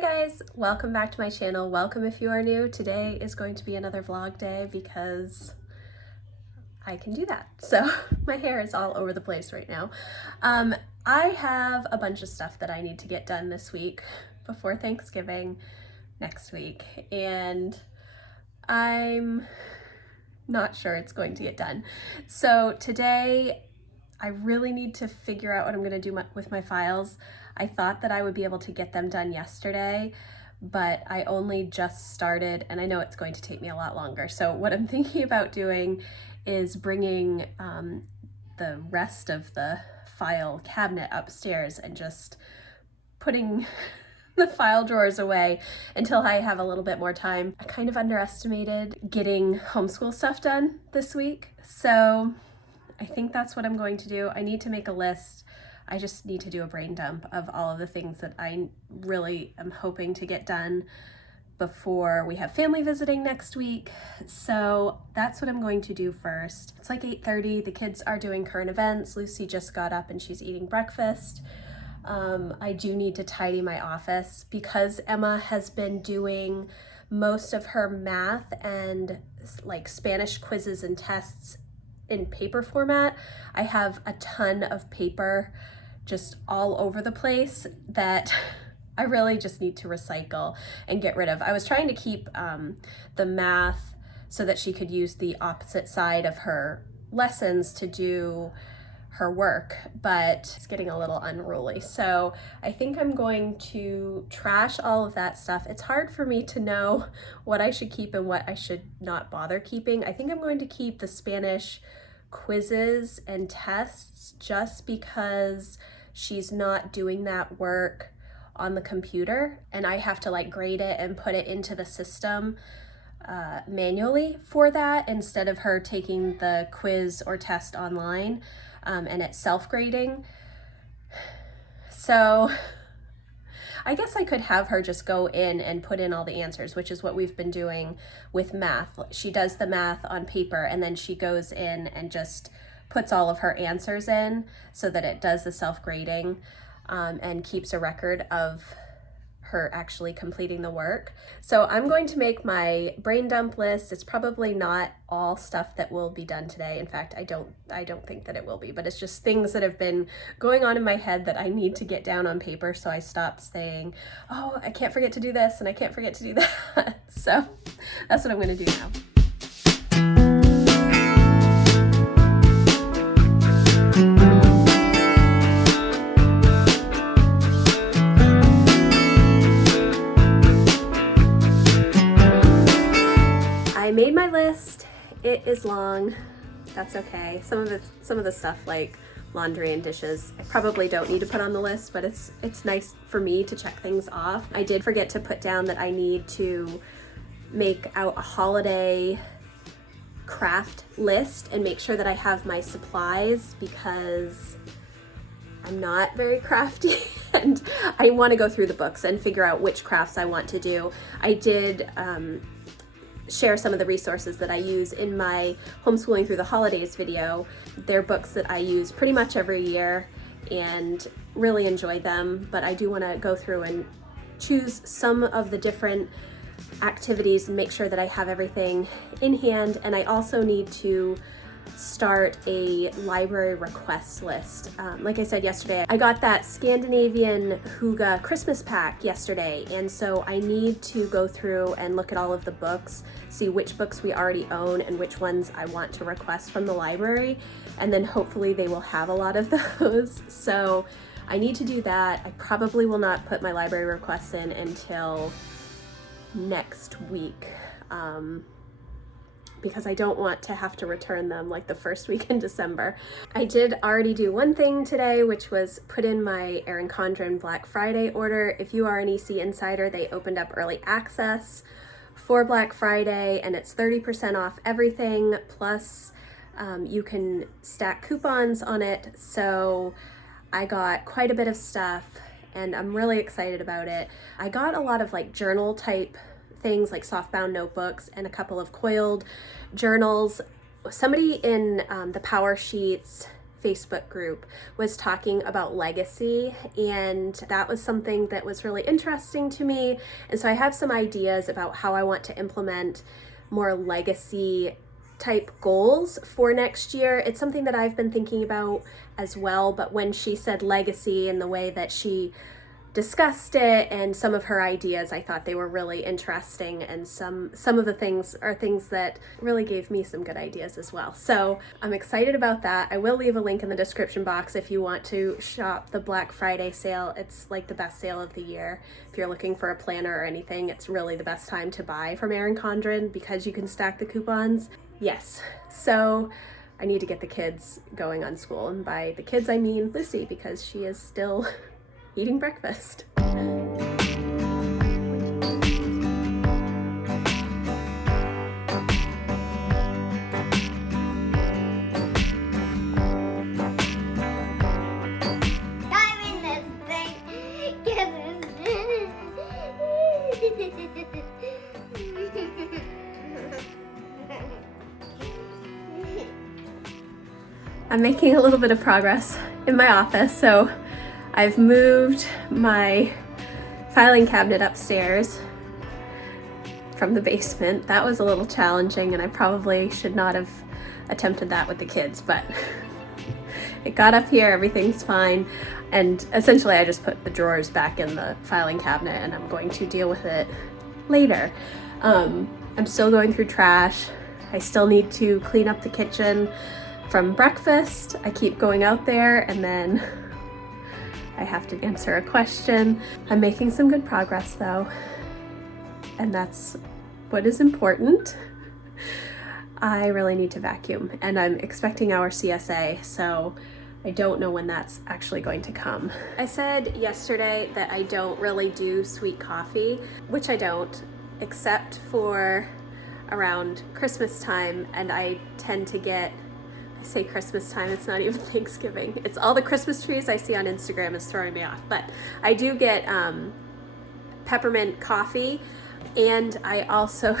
Hi guys, welcome back to my channel. Welcome if you are new. Today is going to be another vlog day because I can do that. So my hair is all over the place right now. I have a bunch of stuff that I need to get done this week before Thanksgiving next week, and I'm not sure it's going to get done. So today I really need to figure out what I'm going to do with my files. I thought that I would be able to get them done yesterday, but I only just started and I know it's going to take me a lot longer. So what I'm thinking about doing is bringing the rest of the file cabinet upstairs and just putting the file drawers away until I have a little bit more time. I kind of underestimated getting homeschool stuff done this week, so I think that's what I'm going to do. I need to make a list. I just need to do a brain dump of all of the things that I really am hoping to get done before we have family visiting next week. So that's what I'm going to do first. It's like 8:30. The kids are doing current events. Lucy just got up and she's eating breakfast. I do need to tidy my office because Emma has been doing most of her math and like Spanish quizzes and tests in paper format. I have a ton of paper just all over the place that I really just need to recycle and get rid of. I was trying to keep the math so that she could use the opposite side of her lessons to do her work, but it's getting a little unruly. So I think I'm going to trash all of that stuff. It's hard for me to know what I should keep and what I should not bother keeping. I think I'm going to keep the Spanish quizzes and tests just because she's not doing that work on the computer and I have to like grade it and put it into the system manually for that instead of her taking the quiz or test online and it's self-grading. So I guess I could have her just go in and put in all the answers, which is what we've been doing with math. She does the math on paper and then she goes in and just puts all of her answers in so that it does the self-grading and keeps a record of her actually completing the work. So I'm going to make my brain dump list. It's probably not all stuff that will be done today. In fact, I don't think that it will be, but it's just things that have been going on in my head that I need to get down on paper. So I stopped saying, oh, I can't forget to do this and I can't forget to do that. So that's what I'm going to do now. I made my list. It is long. That's okay. Some of the stuff like laundry and dishes I probably don't need to put on the list, but it's nice for me to check things off. I did forget to put down that I need to make out a holiday craft list and make sure that I have my supplies because I'm not very crafty and I want to go through the books and figure out which crafts I want to do. I did share some of the resources that I use in my Homeschooling Through the Holidays video. They're books that I use pretty much every year and really enjoy them, but I do want to go through and choose some of the different activities and make sure that I have everything in hand. And I also need to start a library request list. Like I said yesterday, I got that Scandinavian Hygge Christmas pack yesterday, and so I need to go through and look at all of the books, see which books we already own and which ones I want to request from the library, and then hopefully they will have a lot of those. So I need to do that. I probably will not put my library requests in until next week. Because I don't want to have to return them like the first week in December. I did already do one thing today, which was put in my Erin Condren Black Friday order. If you are an EC Insider, they opened up early access for Black Friday and it's 30% off everything, plus you can stack coupons on it. So I got quite a bit of stuff and I'm really excited about it. I got a lot of like journal type things like softbound notebooks and a couple of coiled journals. Somebody in the Power Sheets Facebook group was talking about legacy, and that was something that was really interesting to me. And so I have some ideas about how I want to implement more legacy type goals for next year. It's something that I've been thinking about as well, but when she said legacy and the way that she discussed it and some of her ideas, I thought they were really interesting, and some of the things are things that really gave me some good ideas as well. So I'm excited about that. I will leave a link in the description box if you want to shop the Black Friday sale. It's like the best sale of the year. If you're looking for a planner or anything, it's really the best time to buy from Erin Condren because you can stack the coupons. Yes, so I need to get the kids going on school, and by the kids I mean Lucy, because she is still eating breakfast. I'm making a little bit of progress in my office, so I've moved my filing cabinet upstairs from the basement. That was a little challenging, and I probably should not have attempted that with the kids, but it got up here, everything's fine. And essentially I just put the drawers back in the filing cabinet, and I'm going to deal with it later. I'm still going through trash. I still need to clean up the kitchen from breakfast. I keep going out there, and then I have to answer a question. I'm making some good progress though, and that's what is important. I really need to vacuum, and I'm expecting our CSA, so I don't know when that's actually going to come. I said yesterday that I don't really do sweet coffee, which I don't, except for around Christmas time, and I tend to get, I say Christmas time, it's not even Thanksgiving. It's all the Christmas trees I see on Instagram is throwing me off. But I do get peppermint coffee, and I also,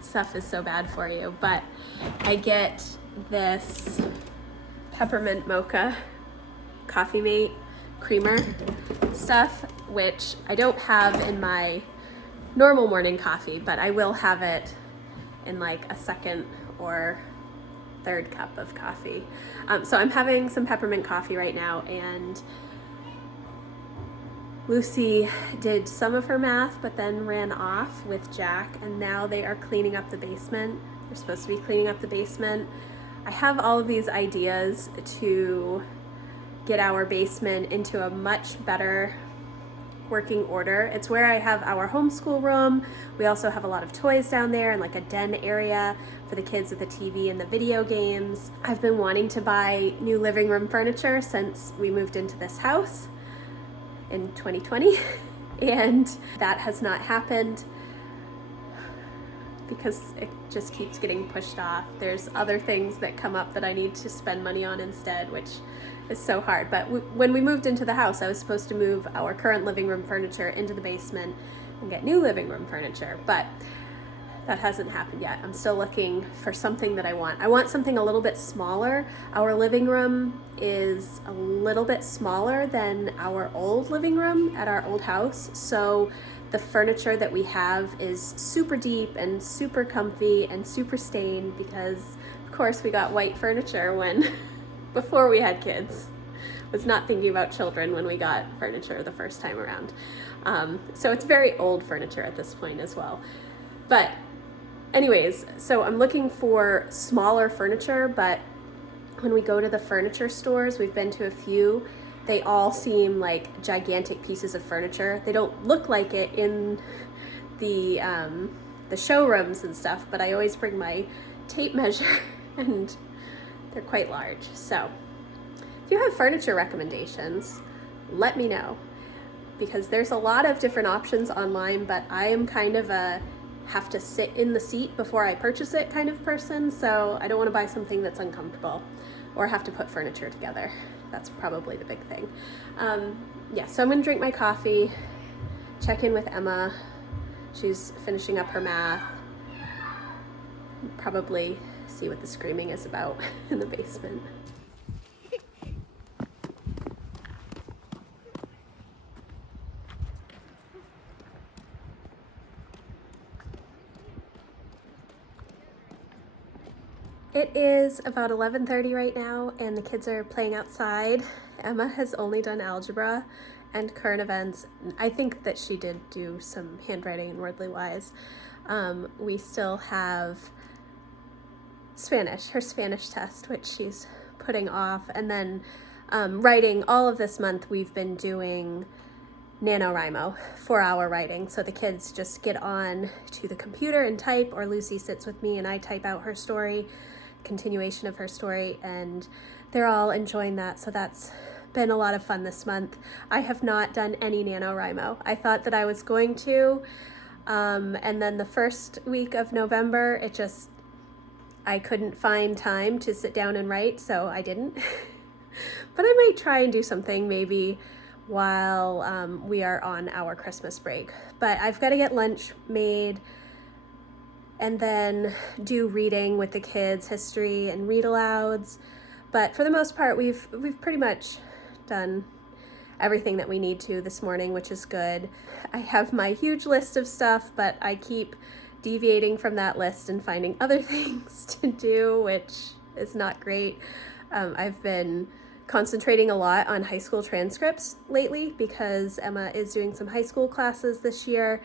stuff is so bad for you, but I get this peppermint mocha Coffee Mate creamer stuff, which I don't have in my normal morning coffee, but I will have it in like a second or third cup of coffee. So I'm having some peppermint coffee right now, and Lucy did some of her math but then ran off with Jack, and now they are cleaning up the basement. They're supposed to be cleaning up the basement. I have all of these ideas to get our basement into a much better working order. It's where I have our homeschool room. We also have a lot of toys down there and like a den area for the kids with the TV and the video games. I've been wanting to buy new living room furniture since we moved into this house in 2020, and that has not happened because it just keeps getting pushed off. There's other things that come up that I need to spend money on instead, which is so hard. But when we moved into the house, I was supposed to move our current living room furniture into the basement and get new living room furniture, but that hasn't happened yet. I'm still looking for something that I want. I want something a little bit smaller. Our living room is a little bit smaller than our old living room at our old house, so the furniture that we have is super deep and super comfy and super stained because, of course, we got white furniture when before we had kids. Was not thinking about children when we got furniture the first time around. So it's very old furniture at this point as well. But anyways, so I'm looking for smaller furniture, but when we go to the furniture stores, we've been to a few, they all seem like gigantic pieces of furniture. They don't look like it in the showrooms and stuff, but I always bring my tape measure and they're quite large. So if you have furniture recommendations, let me know, because there's a lot of different options online, but I am kind of a have to sit in the seat before I purchase it kind of person, so I don't want to buy something that's uncomfortable or have to put furniture together. That's probably the big thing. Yeah, so I'm gonna drink my coffee, check in with Emma. She's finishing up her math. Probably see what the screaming is about in the basement. It is about 11:30 right now and the kids are playing outside. Emma has only done algebra and current events. I think that she did do some handwriting and wordly wise. We still have Spanish, her Spanish test, which she's putting off. And then writing, all of this month we've been doing NaNoWriMo, 4-hour writing. So the kids just get on to the computer and type, or Lucy sits with me and I type out her story, continuation of her story, and they're all enjoying that. So that's been a lot of fun this month. I have not done any NaNoWriMo. I thought that I was going to, and then the first week of November, I couldn't find time to sit down and write, so I didn't. But I might try and do something maybe while we are on our Christmas break. But I've got to get lunch made and then do reading with the kids, history and read alouds. But for the most part, we've pretty much done everything that we need to this morning, which is good. I have my huge list of stuff, but I keep deviating from that list and finding other things to do, which is not great. I've been concentrating a lot on high school transcripts lately because Emma is doing some high school classes this year,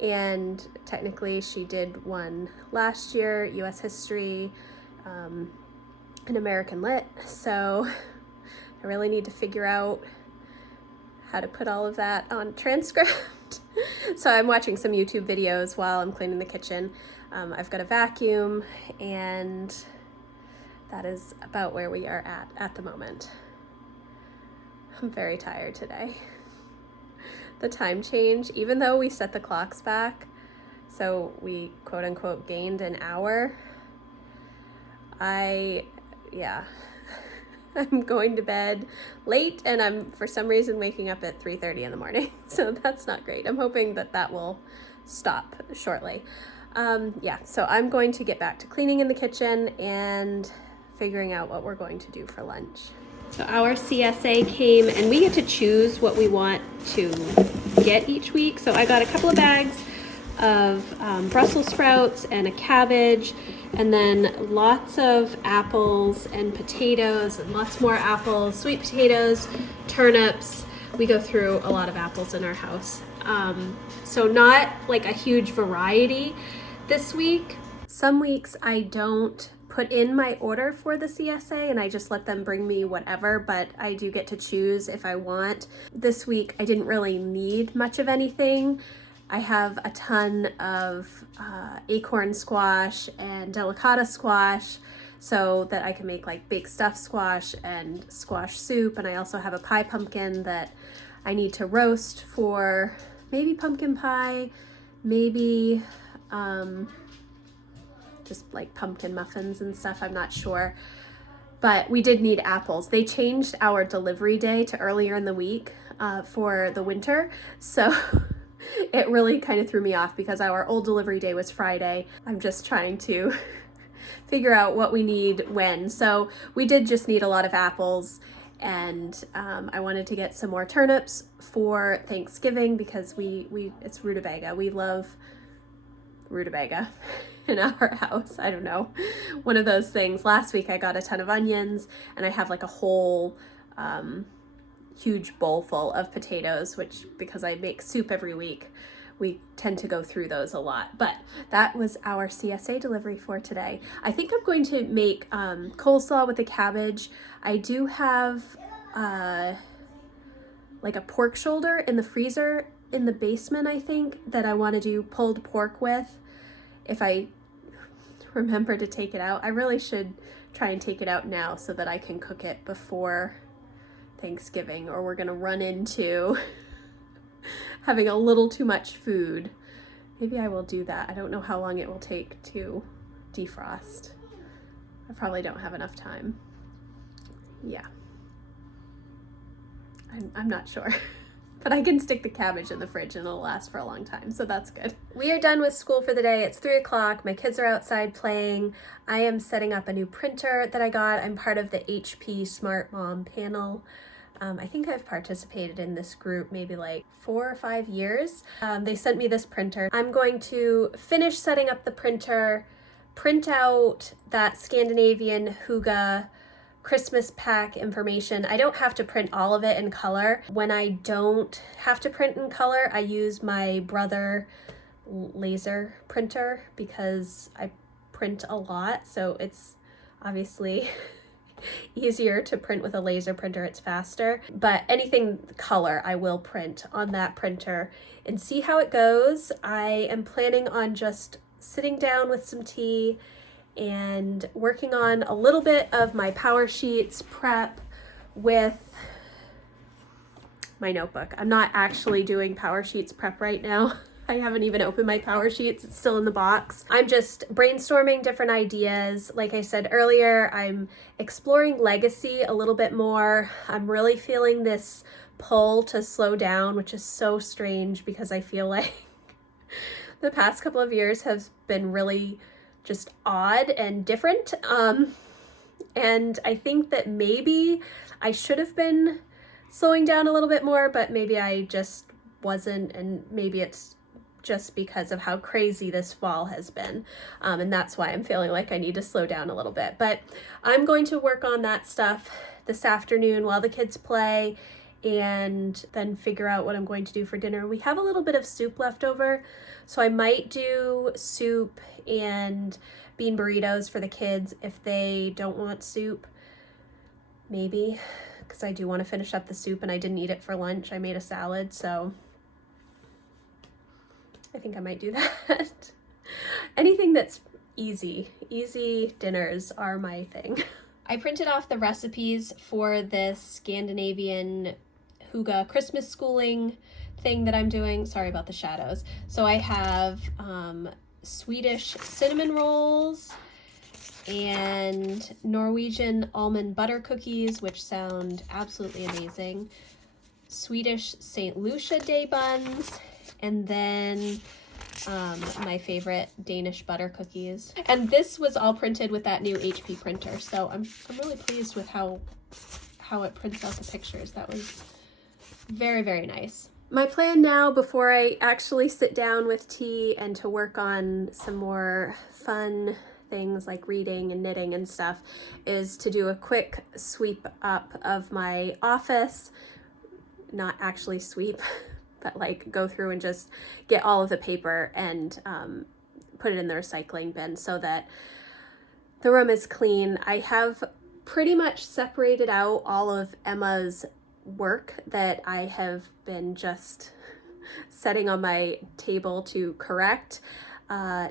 and technically she did one last year, US history, and American Lit. So I really need to figure out how to put all of that on transcript. So I'm watching some YouTube videos while I'm cleaning the kitchen. I've got a vacuum, and that is about where we are at the moment. I'm very tired today. The time change, even though we set the clocks back, so we quote unquote gained an hour, I'm going to bed late, and I'm for some reason waking up at 3:30 in the morning. So that's not great. I'm hoping that will stop shortly. So I'm going to get back to cleaning in the kitchen and figuring out what we're going to do for lunch. So our CSA came, and we get to choose what we want to get each week. So I got a couple of bags of Brussels sprouts and a cabbage, and then lots of apples and potatoes, and lots more apples, sweet potatoes, turnips. We go through a lot of apples in our house. So not like a huge variety this week. Some weeks I don't put in my order for the CSA and I just let them bring me whatever, but I do get to choose if I want. This week I didn't really need much of anything. I have a ton of acorn squash and delicata squash so that I can make like baked stuffed squash and squash soup. And I also have a pie pumpkin that I need to roast for maybe pumpkin pie, maybe just like pumpkin muffins and stuff, I'm not sure. But we did need apples. They changed our delivery day to earlier in the week for the winter, so it really kind of threw me off because our old delivery day was Friday. I'm just trying to figure out what we need when. So we did just need a lot of apples, and I wanted to get some more turnips for Thanksgiving because it's rutabaga. We love rutabaga in our house. I don't know, one of those things. Last week I got a ton of onions, and I have like a whole huge bowl full of potatoes, which because I make soup every week, we tend to go through those a lot. But that was our CSA delivery for today. I think I'm going to make coleslaw with the cabbage. I do have like a pork shoulder in the freezer in the basement, I think, that I want to do pulled pork with if I remember to take it out. I really should try and take it out now so that I can cook it before Thanksgiving, or we're gonna run into having a little too much food. Maybe I will do that. I don't know how long it will take to defrost. I probably don't have enough time. Yeah, I'm not sure. But I can stick the cabbage in the fridge and it'll last for a long time, so that's good. We are done with school for the day. It's 3 o'clock. My kids are outside playing. I am setting up a new printer that I got. I'm part of the HP Smart Mom panel. I think I've participated in this group maybe like 4 or 5 years. They sent me this printer. I'm going to finish setting up the printer print out that Scandinavian hygge Christmas pack information. I don't have to print all of it in color. When I don't have to print in color, I use my Brother laser printer because I print a lot, so it's obviously easier to print with a laser printer. It's faster, but anything color I will print on that printer and see how it goes. I am planning on just sitting down with some tea and working on a little bit of my Power Sheets prep with my notebook. I'm not actually doing Power Sheets prep right now. I haven't even opened my Power Sheets. It's still in the box. I'm just brainstorming different ideas. Like I said earlier, I'm exploring legacy a little bit more. I'm really feeling this pull to slow down, which is so strange because I feel like the past couple of years have been really just odd and different. And I think that maybe I should have been slowing down a little bit more, but maybe I just wasn't, and maybe it's just because of how crazy this fall has been. And that's why I'm feeling like I need to slow down a little bit. But I'm going to work on that stuff this afternoon while the kids play, and then figure out what I'm going to do for dinner. We have a little bit of soup left over, so I might do soup and bean burritos for the kids if they don't want soup. Maybe, because I do want to finish up the soup and I didn't eat it for lunch. I made a salad, so I think I might do that. Anything that's easy dinners are my thing. I printed off the recipes for this Scandinavian hygge Christmas schooling thing that I'm doing. Sorry about the shadows. So I have Swedish cinnamon rolls and Norwegian almond butter cookies, which sound absolutely amazing, Swedish St. Lucia day buns, and then my favorite Danish butter cookies. And this was all printed with that new HP printer, so I'm really pleased with how it prints out the pictures. That was very, very nice. My plan now, before I actually sit down with tea and to work on some more fun things like reading and knitting and stuff, is to do a quick sweep up of my office. Not actually sweep, but like go through and just get all of the paper and put it in the recycling bin so that the room is clean. I have pretty much separated out all of Emma's work that I have been just setting on my table to correct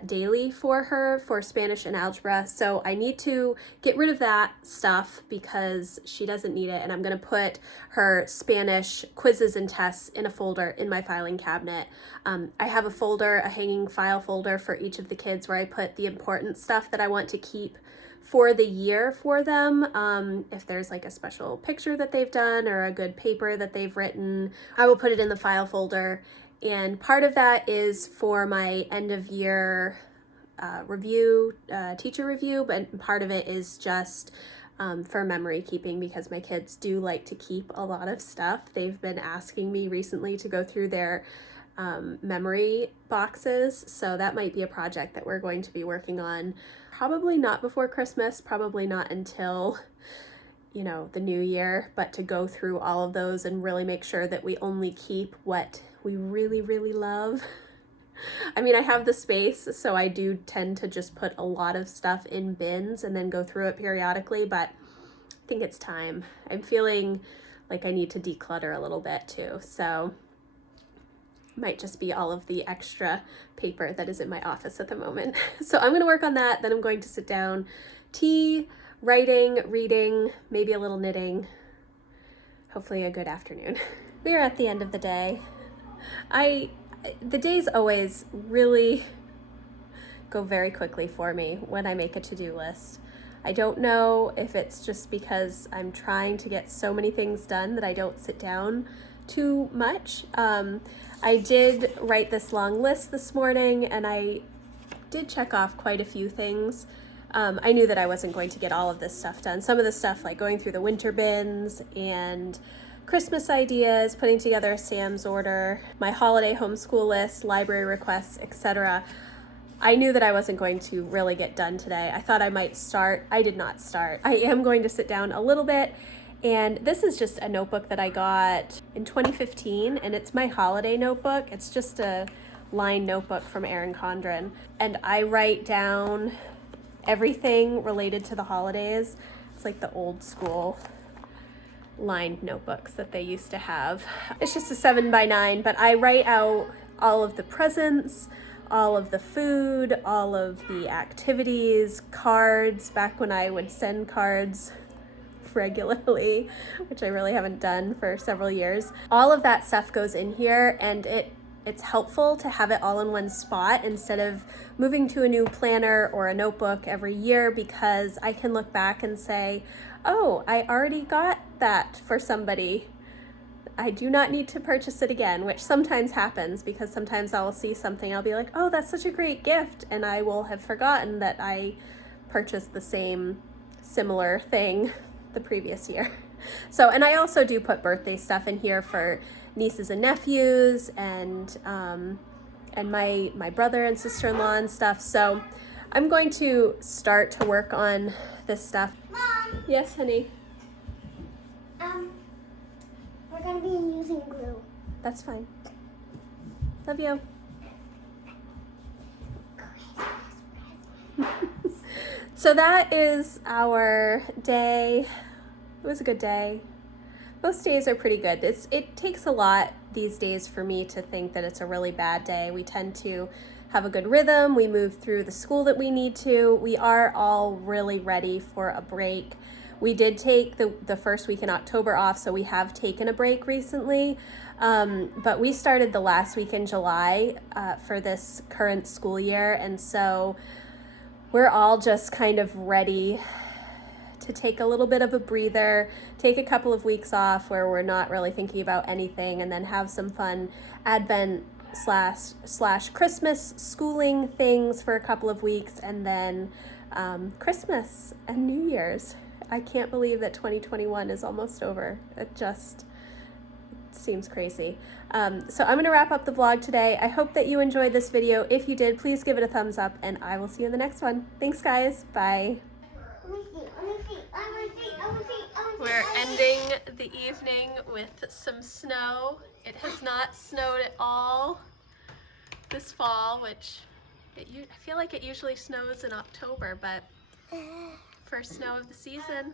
daily for her for Spanish and algebra. So I need to get rid of that stuff because she doesn't need it, and I'm going to put her Spanish quizzes and tests in a folder in my filing cabinet. I have a folder, a hanging file folder for each of the kids where I put the important stuff that I want to keep for the year for them. If there's like a special picture that they've done or a good paper that they've written, I will put it in the file folder. And part of that is for my end of year review, teacher review, but part of it is just for memory keeping, because my kids do like to keep a lot of stuff. They've been asking me recently to go through their memory boxes, so that might be a project that we're going to be working on. Probably not before Christmas, probably not until, you know, the new year, but to go through all of those and really make sure that we only keep what we really, really love. I mean, I have the space, so I do tend to just put a lot of stuff in bins and then go through it periodically, but I think it's time. I'm feeling like I need to declutter a little bit too, so might just be all of the extra paper that is in my office at the moment. So I'm going to work on that, then I'm going to sit down, tea, writing, reading, maybe a little knitting, hopefully a good afternoon. We are at the end of the day. The days always really go very quickly for me when I make a to-do list. I don't know if it's just because I'm trying to get so many things done that I don't sit down too much. I did write this long list this morning and I did check off quite a few things. I knew that I wasn't going to get all of this stuff done. Some of the stuff like going through the winter bins and Christmas ideas, putting together a Sam's order, my holiday homeschool list, library requests, etc. I knew that I wasn't going to really get done today. I thought I might start. I did not start. I am going to sit down a little bit, and this is just a notebook that I got in 2015, and it's my holiday notebook. It's just a line notebook from Erin Condren, and I write down everything related to the holidays. It's like the old school lined notebooks that they used to have. It's just a 7x9, but I write out all of the presents, all of the food, all of the activities, cards, back when I would send cards regularly, which I really haven't done for several years. All of that stuff goes in here, and it's helpful to have it all in one spot instead of moving to a new planner or a notebook every year, because I can look back and say, oh, I already got that for somebody. I do not need to purchase it again, which sometimes happens because sometimes I will see something, I'll be like, oh, that's such a great gift, and I will have forgotten that I purchased the same similar thing the previous year. So, and I also do put birthday stuff in here for nieces and nephews and my brother and sister-in-law and stuff. So I'm going to start to work on this stuff. Mom! Yes, honey? We're gonna be using glue. That's fine. Love you. So that is our day. It was a good day. Most days are pretty good. It takes a lot these days for me to think that it's a really bad day. We tend to have a good rhythm. We move through the school that we need to. We are all really ready for a break. We did take the first week in October off, so we have taken a break recently. But we started the last week in July for this current school year, and so we're all just kind of ready to take a little bit of a breather, take a couple of weeks off where we're not really thinking about anything, and then have some fun Advent slash Christmas schooling things for a couple of weeks, and then Christmas and New Year's. I can't believe that 2021 is almost over. It just seems crazy. So I'm gonna wrap up the vlog today. I hope that you enjoyed this video. If you did, please give it a thumbs up, and I will see you in the next one. Thanks, guys. Bye. We're ending the evening with some snow. It has not snowed at all this fall, which I feel like it usually snows in October, but first snow of the season.